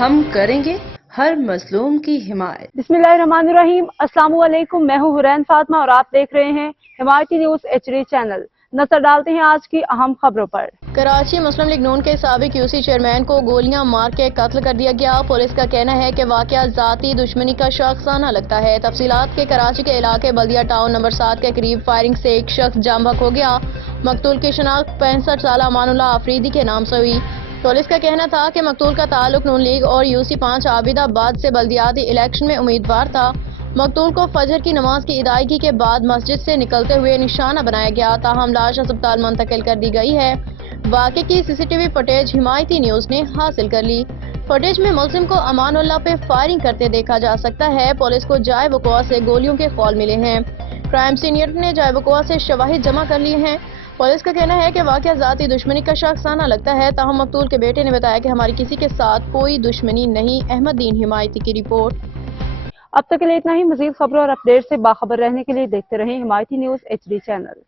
ہم کریں گے ہر مظلوم کی حمایت۔ بسم اللہ الرحمن الرحیم۔ السلام علیکم، میں ہوں حرین فاطمہ اور آپ دیکھ رہے ہیں حمایتی نیوز HD چینل۔ نظر ڈالتے ہیں آج کی اہم خبروں پر۔ کراچی مسلم لیگ نون کے سابق QC چیئرمین کو گولیاں مار کے قتل کر دیا گیا۔ پولیس کا کہنا ہے کہ واقعہ ذاتی دشمنی کا شاخسانہ لگتا ہے۔ تفصیلات کے کراچی کے علاقے بلدیہ ٹاؤن نمبر 7 کے قریب فائرنگ سے ایک شخص جاں بحق ہو گیا۔ مقتول کی شناخت 65 سالہ امان اللہ آفریدی کے نام سے ہوئی۔ پولیس کا کہنا تھا کہ مقتول کا تعلق نون لیگ اور UC 5 عابد آباد سے بلدیاتی الیکشن میں امیدوار تھا۔ مقتول کو فجر کی نماز کی ادائیگی کے بعد مسجد سے نکلتے ہوئے نشانہ بنایا گیا، تاہم لاش اسپتال منتقل کر دی گئی ہے۔ واقعے کی CCTV فوٹیج حمایتی نیوز نے حاصل کر لی۔ فوٹیج میں ملزم کو امان اللہ پہ فائرنگ کرتے دیکھا جا سکتا ہے۔ پولیس کو جائے وقوع سے گولیوں کے خول ملے ہیں۔ کرائم سین یونٹ نے جائے وقوع سے شواہد جمع کر لیے ہیں۔ پولیس کا کہنا ہے کہ واقعہ ذاتی دشمنی کا شاخسانہ لگتا ہے، تاہم مقتول کے بیٹے نے بتایا کہ ہماری کسی کے ساتھ کوئی دشمنی نہیں۔ احمد دین حمایتی کی رپورٹ۔ اب تک کے لیے اتنا ہی۔ مزید خبروں اور اپڈیٹ سے باخبر رہنے کے لیے دیکھتے رہیں حمایتی نیوز HD چینل۔